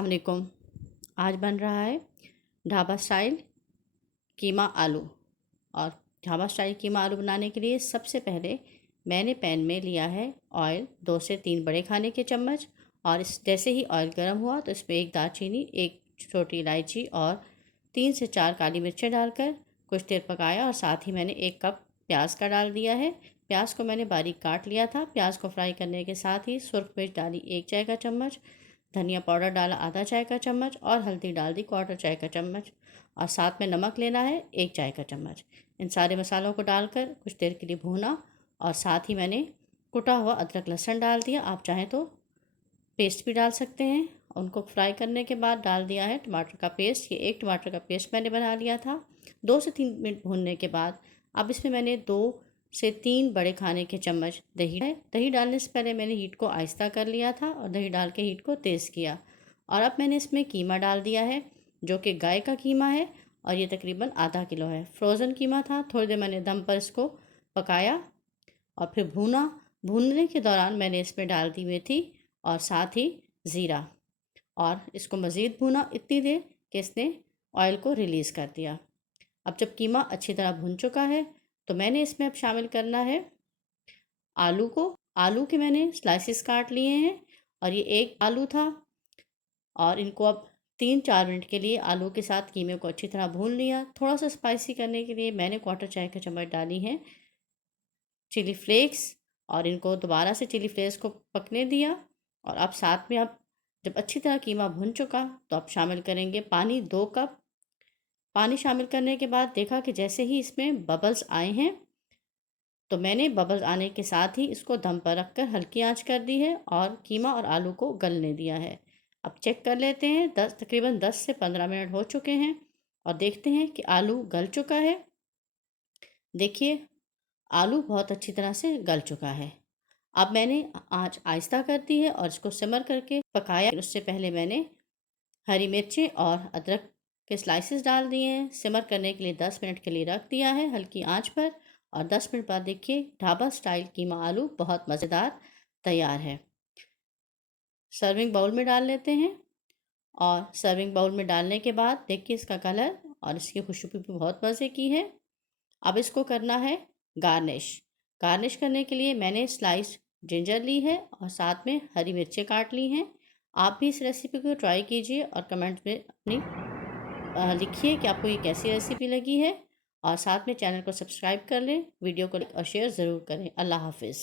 अस्सलाम वालेकुम। आज बन रहा है ढाबा स्टाइल कीमा आलू। और ढाबा स्टाइल कीमा आलू बनाने के लिए सबसे पहले मैंने पैन में लिया है ऑयल 2 से 3 बड़े खाने के चम्मच। और इस जैसे ही ऑयल गर्म हुआ तो इसमें एक दालचीनी, एक छोटी इलायची और 3 से 4 काली मिर्चें डालकर कुछ देर पकाया। और साथ ही मैंने 1 कप प्याज का डाल दिया है। प्याज को मैंने बारीक काट लिया था। प्याज को फ्राई करने के साथ ही सुरख मिर्च डाली 1 चाय का चम्मच, धनिया पाउडर डाला आधा चाय का चम्मच और हल्दी डाल दी 1/4 चाय का चम्मच। और साथ में नमक लेना है 1 चाय का चम्मच। इन सारे मसालों को डालकर कुछ देर के लिए भूना। और साथ ही मैंने कुटा हुआ अदरक लहसुन डाल दिया। आप चाहें तो पेस्ट भी डाल सकते हैं। उनको फ्राई करने के बाद डाल दिया है टमाटर का पेस्ट। ये 1 टमाटर का पेस्ट मैंने बना लिया था। 2 से 3 मिनट भूनने के बाद अब इसमें मैंने 2 से 3 बड़े खाने के चम्मच दही है। दही डालने से पहले मैंने हीट को आहिस्ता कर लिया था और दही डाल के हीट को तेज़ किया। और अब मैंने इसमें कीमा डाल दिया है जो कि गाय का कीमा है और ये तकरीबन आधा किलो है। फ्रोज़न कीमा था। थोड़ी देर मैंने दम पर इसको पकाया और फिर भूना। भूनने के दौरान मैंने इसमें डाल दी मेथी और साथ ही ज़ीरा और इसको मज़ीद भूना इतनी देर कि इसने ऑयल को रिलीज़ कर दिया। अब जब कीमा अच्छी तरह भुन चुका है तो मैंने इसमें अब शामिल करना है आलू को। आलू के मैंने स्लाइसिस काट लिए हैं और ये 1 आलू था। और इनको अब 3-4 मिनट के लिए आलू के साथ कीमे को अच्छी तरह भून लिया। थोड़ा सा स्पाइसी करने के लिए मैंने 1/4 चाय का चम्मच डाली है चिली फ्लेक्स और इनको दोबारा से चिली फ्लेक्स को पकने दिया। और अब साथ में अब जब अच्छी तरह कीमा भुन चुका तो अब शामिल करेंगे पानी 2 कप। पानी शामिल करने के बाद देखा कि जैसे ही इसमें बबल्स आए हैं तो मैंने बबल्स आने के साथ ही इसको दम पर रखकर हल्की आंच कर दी है और कीमा और आलू को गलने दिया है। अब चेक कर लेते हैं। तकरीबन 10 से 15 मिनट हो चुके हैं और देखते हैं कि आलू गल चुका है। देखिए आलू बहुत अच्छी तरह से गल चुका है। अब मैंने आंच आहिस्ता कर दी है और इसको सिमर करके पकाया। उससे पहले मैंने हरी मिर्चें और अदरक के स्लाइसेस डाल दिए हैं। सिमर करने के लिए 10 मिनट के लिए रख दिया है हल्की आंच पर। और 10 मिनट बाद देखिए ढाबा स्टाइल कीमा आलू बहुत मज़ेदार तैयार है। सर्विंग बाउल में डाल लेते हैं। और सर्विंग बाउल में डालने के बाद देखिए इसका कलर और इसकी खुशबू भी बहुत मज़े की है। अब इसको करना है गार्निश। गार्निश करने के लिए मैंने स्लाइस जिंजर ली है और साथ में हरी मिर्चें काट ली हैं। आप भी इस रेसिपी को ट्राई कीजिए और कमेंट में अपनी लिखिए कि आपको ये कैसी रेसिपी लगी है। और साथ में चैनल को सब्सक्राइब कर लें, वीडियो को लाइक और शेयर ज़रूर करें। अल्लाह हाफिज़।